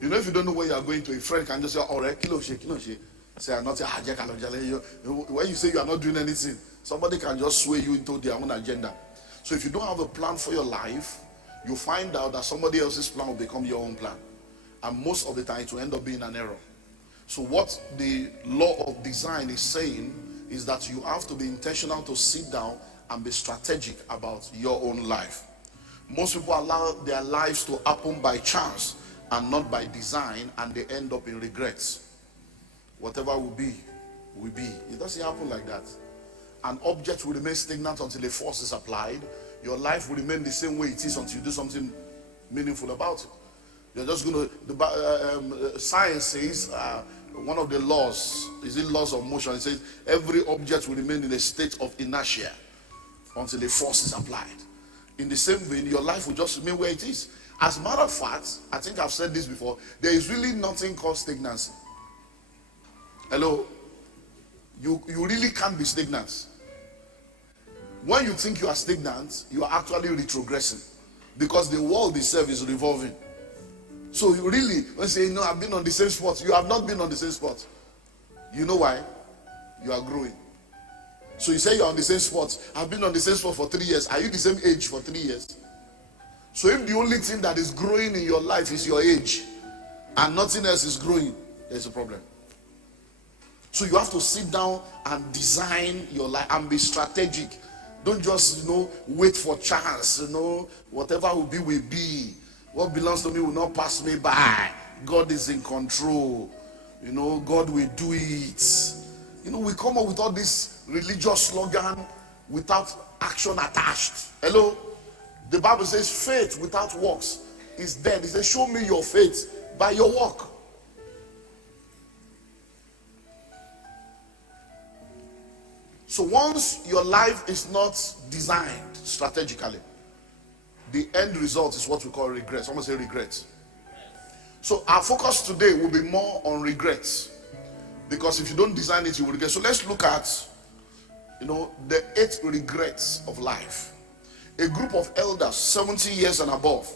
You know, if you don't know where you are going to, a friend can just say, "Oh, kilo she." Say, "I'm not." When you say you are not doing anything, somebody can just sway you into their own agenda. So if you don't have a plan for your life, you find out that somebody else's plan will become your own plan, and most of the time it will end up being an error. So what the law of design is saying is that you have to be intentional to sit down and be strategic about your own life. Most people allow their lives to happen by chance and not by design, and they end up in regrets. Whatever will be, will be. It doesn't happen like that. An object will remain stagnant until a force is applied. Your life will remain the same way it is until you do something meaningful about it. You're just going to, science says, one of the laws, is it laws of motion? It says every object will remain in a state of inertia until a force is applied. In the same vein, your life will just remain where it is. As a matter of fact, I think I've said this before, there is really nothing called stagnancy. Hello? You really can't be stagnant. When you think you are stagnant, you are actually retrogressing, because the world itself is revolving. So you really, when you say, "No, I've been on the same spot," you have not been on the same spot. You know why? You are growing. So you say you're on the same spot. "I've been on the same spot for 3 years." Are you the same age for 3 years? So if the only thing that is growing in your life is your age and nothing else is growing, there's a problem. So you have to sit down and design your life and be strategic. Don't just, wait for chance. Whatever will be, will be. What belongs to me will not pass me by. God is in control. God will do it. We come up with all this religious slogan without action attached. Hello? The Bible says faith without works is dead. It says, "Show me your faith by your work." So once your life is not designed strategically, the end result is what we call regrets. Someone say regrets. So our focus today will be more on regrets, because if you don't design it, you will regret. So let's look at, the 8 regrets of life. A group of elders, 70 years and above,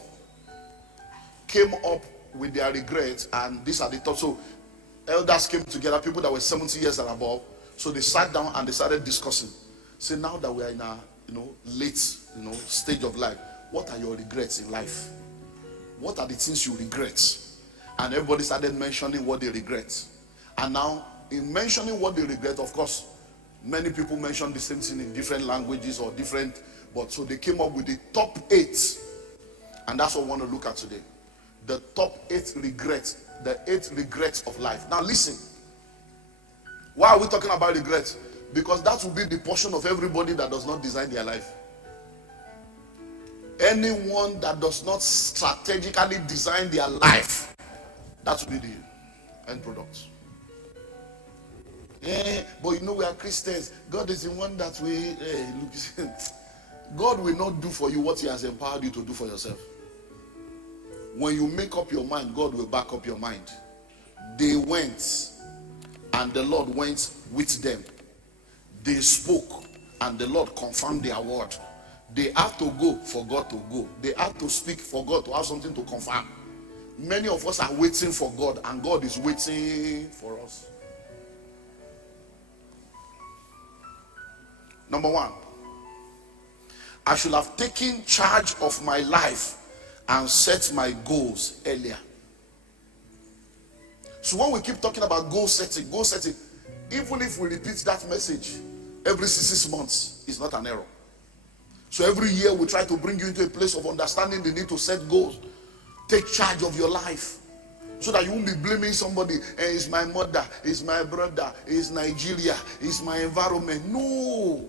came up with their regrets, and these are the top. So elders came together, people that were 70 years and above. So they sat down and they started discussing. Say, now that we are in a late stage of life, what are your regrets in life? What are the things you regret? And everybody started mentioning what they regret. And now, in mentioning what they regret, of course, many people mention the same thing in different languages or different, but so they came up with the top 8. And that's what we want to look at today. The top 8 regrets, the 8 regrets of life. Now listen. Why are we talking about regrets? Because that will be the portion of everybody that does not design their life. Anyone that does not strategically design their life, that will be the end product. But we are Christians. God is the one that we look. God will not do for you what he has empowered you to do for yourself. When you make up your mind, God will back up your mind. They went, and the Lord went with them. They spoke, and the Lord confirmed their word. They have to go for God to go. They have to speak for God to have something to confirm. Many of us are waiting for God, and God is waiting for us. Number 1, I should have taken charge of my life and set my goals earlier. So when we keep talking about goal setting, even if we repeat that message every 6 months, it's not an error. So every year we try to bring you into a place of understanding the need to set goals. Take charge of your life, so that you won't be blaming somebody. It's my mother, it's my brother, it's Nigeria, it's my environment. No.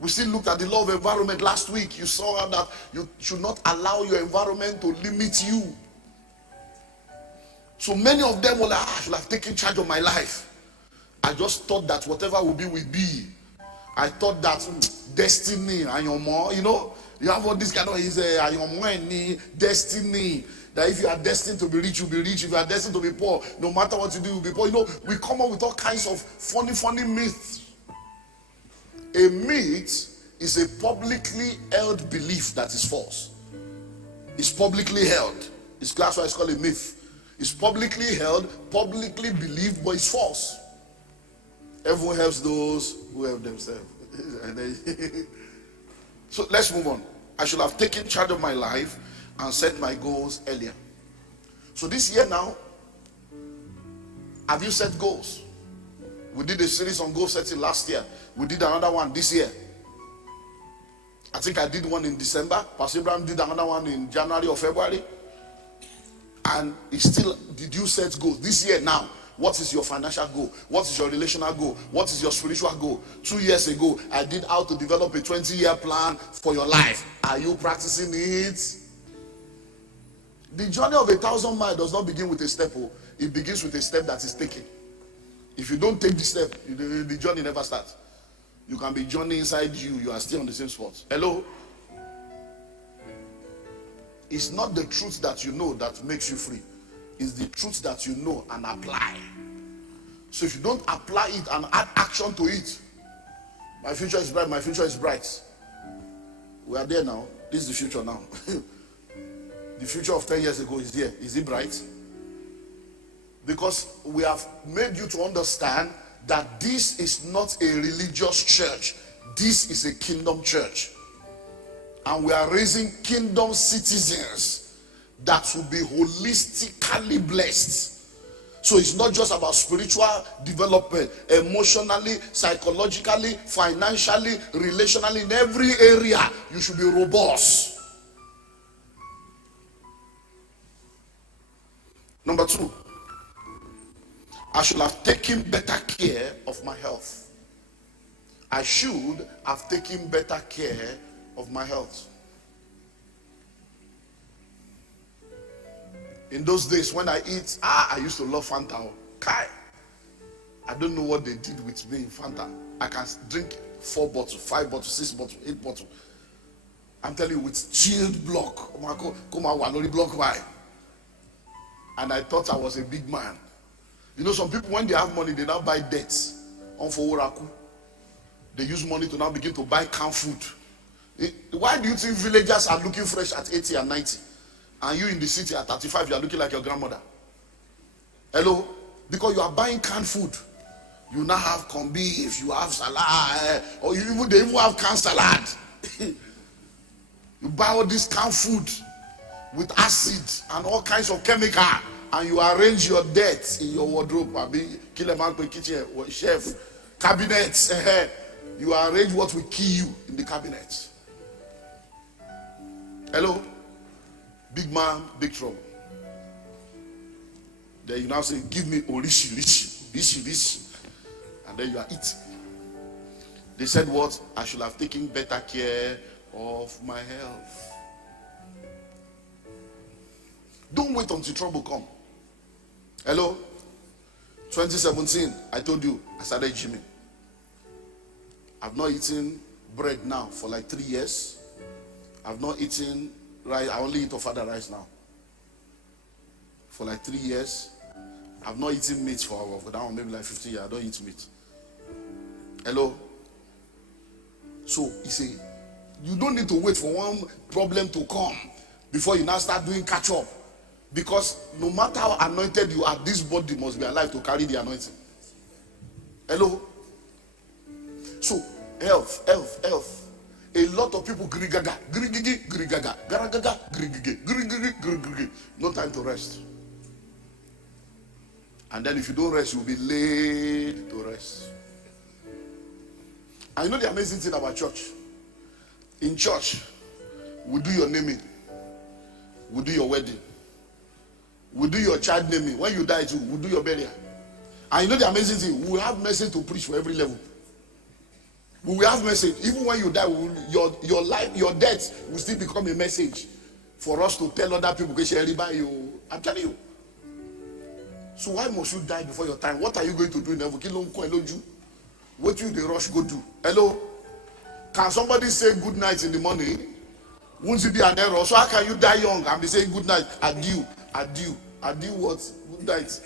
We still looked at the law of environment last week. You saw that you should not allow your environment to limit you. So many of them were like, I should have taken charge of my life. I just thought that whatever will be, will be. I thought that destiny, and your mom, you have all this kind of destiny. That if you are destined to be rich, you'll be rich. If you are destined to be poor, no matter what you do, you'll be poor. We come up with all kinds of funny myths. A myth is a publicly held belief that is false. It's publicly held. That's why it's called a myth. It's publicly held, publicly believed, but it's false. Everyone helps those who help themselves. So let's move on. I should have taken charge of my life and set my goals earlier. So this year now, have you set goals? We did a series on goal setting last year. We did another one this year. I think I did one in December. Pastor Abraham did another one in January or February. And it's still, did you set goals? This year now, what is your financial goal? What is your relational goal? What is your spiritual goal? 2 years ago, I did how to develop a 20-year plan for your life. Are you practicing it? The journey of 1,000 miles does not begin with a step. It begins with a step that is taken. If you don't take the step, the journey never starts. You can be journeying inside you. You are still on the same spot. Hello? It's not the truth that you know that makes you free. It's the truth that you know and apply. So if you don't apply it and add action to it, my future is bright, my future is bright. We are there now. This is the future now. The future of 10 years ago is here. Is it bright? Because we have made you to understand that this is not a religious church. This is a kingdom church. And we are raising kingdom citizens that will be holistically blessed. So it's not just about spiritual development, emotionally, psychologically, financially, relationally, in every area you should be robust. Number 2, I should have taken better care of my health. I should have taken better care of my health. In those days when I eat, I used to love Fanta. Kai. I don't know what they did with me in Fanta. I can drink 4 bottles, 5 bottles, 6 bottles, 8 bottles. I'm telling you, with chilled block. And I thought I was a big man. You know, some people, when they have money, they now buy debts. They use money to now begin to buy canned food. Why do you think villagers are looking fresh at 80 and 90? And you in the city at 35, you are looking like your grandmother? Hello? Because you are buying canned food. You now have corned beef, you have salad, or they even have canned salad. You buy all this canned food with acid and all kinds of chemical, and you arrange your debt in your wardrobe. Kill a man per kitchen, chef, cabinets. You arrange what will kill you in the cabinet. Hello? Big man, big trouble. Then you now say, give me orishi, rishi. And then you are eating. They said what? I should have taken better care of my health. Don't wait until trouble come. Hello? 2017, I told you, I started gymming. I've not eaten bread now for like 3 years. I've not eaten rice. I only eat ofada rice now. For like 3 years. I've not eaten meat for that maybe like 50 years. I don't eat meat. Hello? So, you see, you don't need to wait for one problem to come before you now start doing catch up. Because no matter how anointed you are, this body must be alive to carry the anointing. Hello? So, health. A lot of people grigaga. No time to rest. And then if you don't rest, you'll be laid to rest. And you know the amazing thing about church? In church, we do your naming. We do your wedding. We do your child naming. When you die too, we do your burial. And you know the amazing thing? We will have message to preach for every level. We will have message. Even when you die, your life, your death will still become a message for us to tell other people. I'm telling you. So why must you die before your time? What are you going to do in heaven? What you the rush go do? Hello? Can somebody say good night in the morning? Won't it be an error? So how can you die young and be saying good night? Adieu what? Good night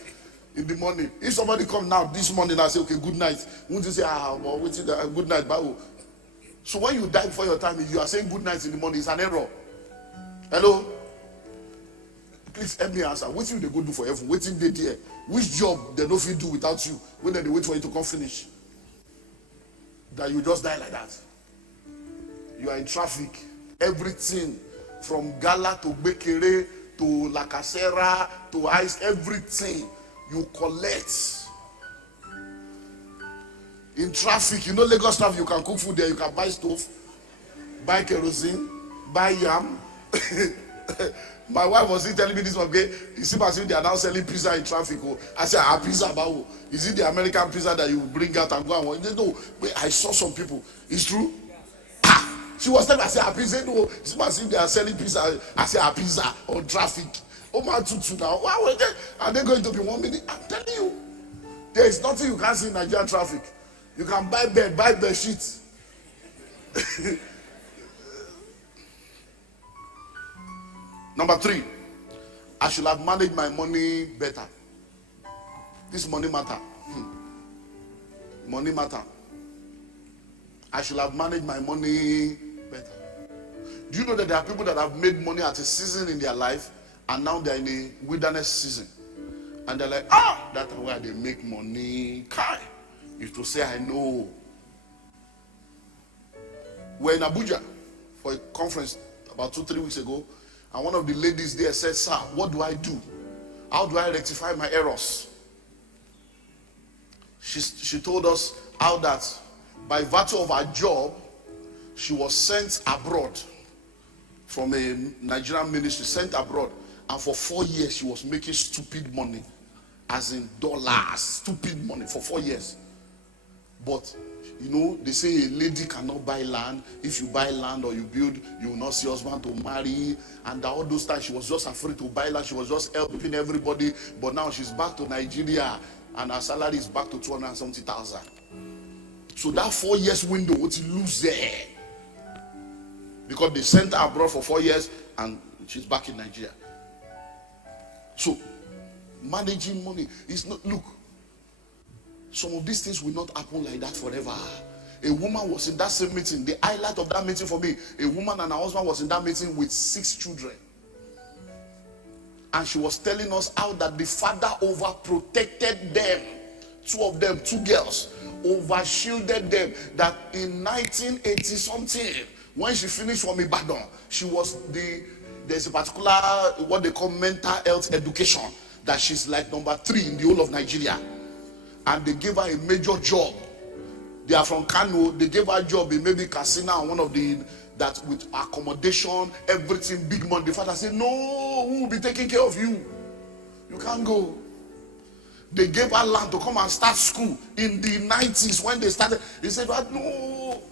in the morning. If somebody come now this morning and say okay good night, won't you say good night, Babu? So when you die before your time, if you are saying good night in the morning, it's an error. Hello? Please help me answer. What you they go do for heaven? Waiting they there. Which job they don't feel do without you when they wait for you to come finish? That you just die like that. You are in traffic. Everything from Gala to Bekere to La Casera to Ice, everything you collect. In traffic, you know Lagos traffic, you can cook food there, you can buy stove, buy kerosene, buy yam. My wife was telling me this one, okay, you see, they are now selling pizza in traffic. Oh. I said, pizza, bao. Is it the American pizza that you bring out and go and watch? No, wait, I saw some people. It's true? She was telling me, I said, pizza, no. It's they are selling pizza. I said, pizza on traffic. Oh, my tutu now. Why are they going to be 1 minute? I'm telling you, there is nothing you can't see in Nigerian traffic. You can buy bed sheets. Number 3, I should have managed my money better. This money matter. Money matter. I should have managed my money better. Do you know that there are people that have made money at a season in their life and now they're in a wilderness season? And they're like, that's where they make money. Kai. Is to say, I know. We're in Abuja for a conference about 2-3 weeks ago. And one of the ladies there said, sir, what do I do? How do I rectify my errors? She told us how that by virtue of her job, she was sent abroad from a Nigerian ministry, sent abroad. And for 4 years, she was making stupid money. As in dollars, stupid money for 4 years. But, you know, they say a lady cannot buy land. If you buy land or you build, you will not see husband to marry. And all those times, she was just afraid to buy land. She was just helping everybody. But now she's back to Nigeria. And her salary is back to 270,000. So that 4 years window, what you lose there? Because they sent her abroad for 4 years and she's back in Nigeria. So, managing money is not, look, some of these things will not happen like that forever. A woman was in that same meeting. The highlight of that meeting for me, a woman and her husband was in that meeting with 6 children. And she was telling us how that the father overprotected them. 2 of them, 2 girls, overshielded them. That in 1980 something, when she finished from Ibadan, she was there's a particular, what they call mental health education, that she's like number 3 in the whole of Nigeria. And they gave her a major job. They are from Kano. They gave her a job in maybe Casino and one of the, that with accommodation, everything, big money. The father said, no, who will be taking care of you? You can't go. They gave her land to come and start school in the 90s when they started. He said, what? No.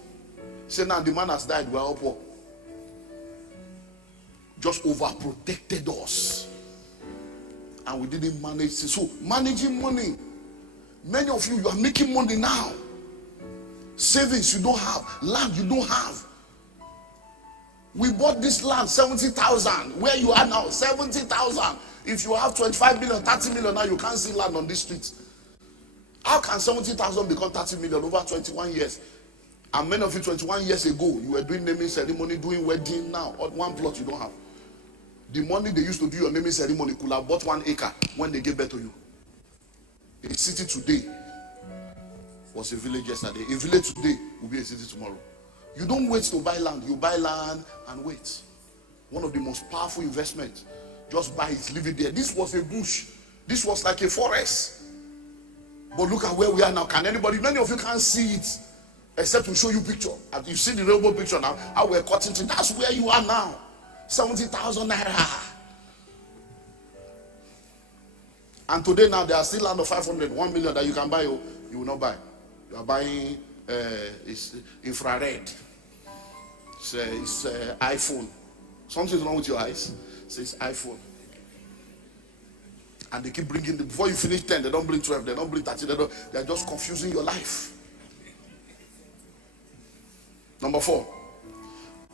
He said, now the man has died. We're all poor. Just overprotected us. And we didn't manage. So managing money. Many of you, you are making money now. Savings you don't have. Land you don't have. We bought this land, 70,000. Where you are now, 70,000. If you have 25 million, 30 million now, you can't see land on this street. How can 70,000 become 30 million over 21 years? And many of you, 21 years ago, you were doing naming ceremony, doing wedding. Now, on one plot you don't have. The money they used to do your naming ceremony could have bought 1 acre when they gave birth to you. A city today was a village yesterday. A village today will be a city tomorrow. You don't wait to buy land. You buy land and wait. One of the most powerful investments. Just buy it, leave it there. This was a bush. This was like a forest. But look at where we are now. Can anybody, many of you can't see it. Except to show you picture. And you see the rainbow picture now. How we're cutting things. That's where you are now. 70,000 naira. And today now there are still land of 500, 1 million that you can buy. You will not buy. You are buying it's infrared. It's iPhone. Something's wrong with your eyes. So it's iPhone. And they keep bringing, before you finish 10, they don't bring 12, they don't bring 13, they're just confusing your life. Number 4,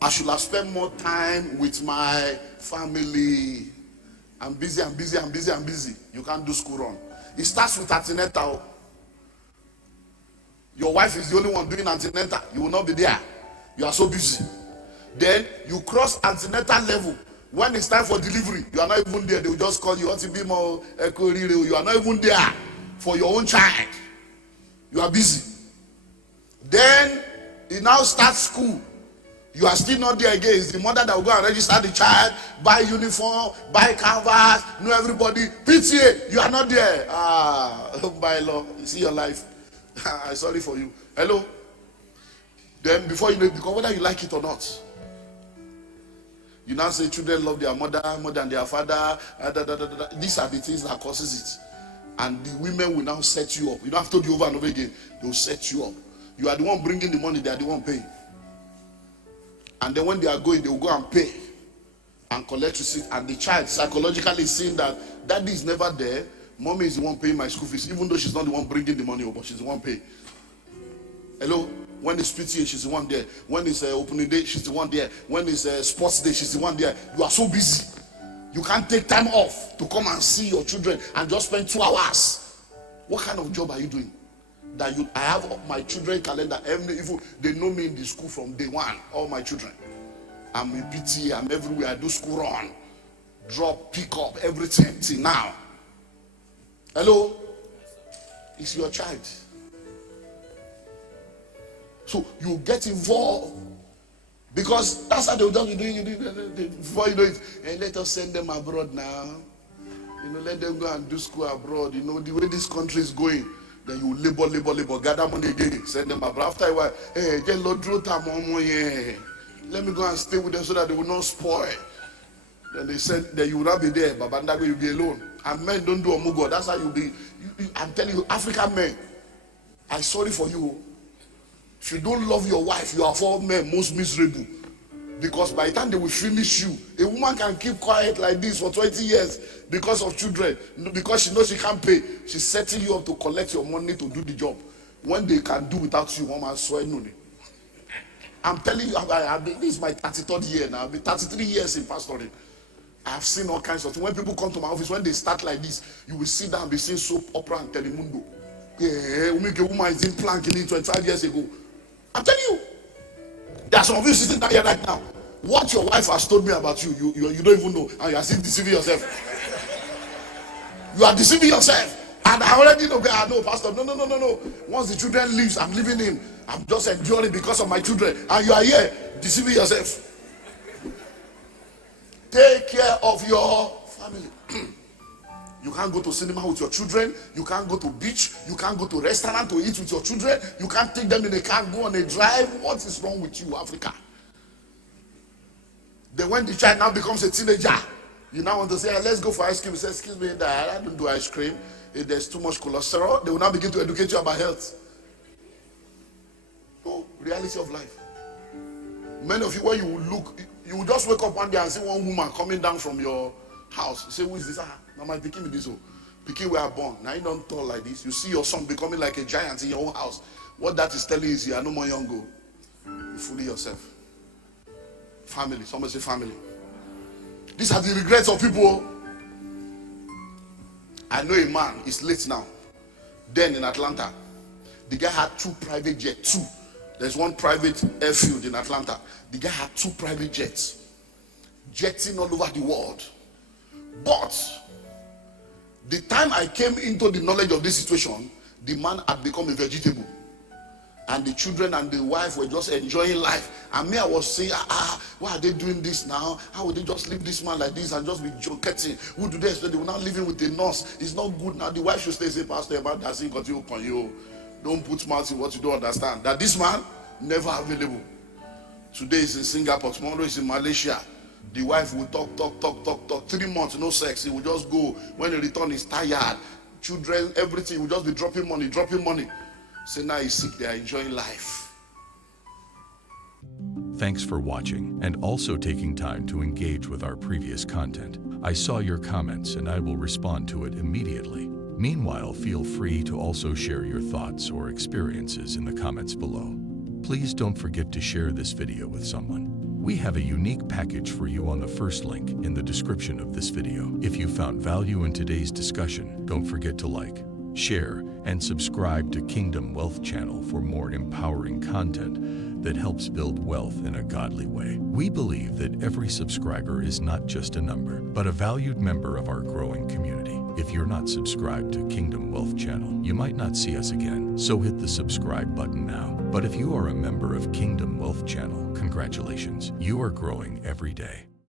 I should have spent more time with my family. I'm busy, I'm busy, I'm busy, I'm busy. You can't do school run. It starts with antenatal. Your wife is the only one doing antenatal. You will not be there. You are so busy. Then you cross antenatal level. When it's time for delivery, you are not even there. They will just call you. You are not even there for your own child. You are busy. Then you now start school. You are still not there again. It's the mother that will go and register the child, buy uniform, buy canvas, know everybody. PTA, you are not there. By law, you see your life. I'm sorry for you. Hello? Then before you know it, because whether you like it or not, you now say children love their mother more than their father. These are the things that causes it. And the women will now set you up. You don't have to do over and over again. They will set you up. You are the one bringing the money, they are the one paying. And then when they are going, they will go and pay and collect receipt. And the child psychologically is seeing that daddy is never there. Mommy is the one paying my school fees, even though she's not the one bringing the money, but she's the one paying. Hello? When it's PTA, she's the one there. When it's opening day, she's the one there. When it's sports day, she's the one there. You are so busy. You can't take time off to come and see your children and just spend 2 hours. What kind of job are you doing? I have my children calendar. They know me in the school from day one. All my children. I'm in PTA. I'm everywhere. I do school run, drop, pick up, everything till now. Hello? It's your child. So you get involved because that's how they'll do it. Before you know it, and let us send them abroad now. Let them go and do school abroad. The way this country is going. Then you labor, gather money again, send them abroad. After a while, hey, let me go and stay with them so that they will not spoil. Then they said that you will not be there, but that way you'll be alone. And men don't do omugo. That's how you'll be. I'm telling you, African men, I'm sorry for you. If you don't love your wife, you are for men most miserable. Because by the time they will finish you, a woman can keep quiet like this for 20 years because of children. Because she knows she can't pay. She's setting you up to collect your money to do the job. When they can do without you, woman swear no. I'm telling you, this is my 33rd year now. I've been 33 years in pastoring. I've seen all kinds of things. When people come to my office, when they start like this, you will sit down and be seeing soap opera and Telemundo. Yeah, we make a woman is in planking 25 years ago. I'm telling you. There are some of you sitting down here right now. What your wife has told me about you, you don't even know. And you are still deceiving yourself. You are deceiving yourself. And I already know, no, Pastor, no. Once the children leave, I'm leaving him. I'm just enduring because of my children. And you are here deceiving yourself. Take care of your family. You can't go to cinema with your children. You can't go to beach. You can't go to restaurant to eat with your children. You can't take them in a car and go on a drive. What is wrong with you, Africa? Then when the child now becomes a teenager, you now want to say, let's go for ice cream. You say, excuse me, Dad, I don't do ice cream. If there's too much cholesterol, they will now begin to educate you about health. No, reality of life. Many of you, when you look, you will just wake up one day and see one woman coming down from your house. You say, who is this? Now my pikin with this. Pikin we are born. Now you don't talk like this. You see your son becoming like a giant in your own house. What that is telling you is you are no more young. You fool yourself. Family. Somebody say family. These are the regrets of people. I know a man, he's late now. Then in Atlanta, the guy had 2 private jets. 2. There's one private airfield in Atlanta. The guy had 2 private jets. Jetting all over the world. But the time I came into the knowledge of this situation, the man had become a vegetable. And the children and the wife were just enjoying life. And me, I was saying, why are they doing this now? How would they just leave this man like this and just be joking? Who do they expect? They will not live in with a nurse. It's not good now. The wife should stay, say, Pastor, about that thing got you upon you. Don't put mouth in what you don't understand. That this man, never available. Today is in Singapore, tomorrow is in Malaysia. The wife will talk. 3 months, no sex. He will just go. When he returns, he's tired. Children, everything, he will just be dropping money. Say now he's sick, they are enjoying life. Thanks for watching and also taking time to engage with our previous content. I saw your comments and I will respond to it immediately. Meanwhile, feel free to also share your thoughts or experiences in the comments below. Please don't forget to share this video with someone. We have a unique package for you on the first link in the description of this video. If you found value in today's discussion, don't forget to like, share, and subscribe to Kingdom Wealth Channel for more empowering content that helps build wealth in a godly way. We believe that every subscriber is not just a number, but a valued member of our growing community. If you're not subscribed to Kingdom Wealth Channel, you might not see us again, so hit the subscribe button now. But if you are a member of Kingdom Wealth Channel, congratulations, you are growing every day.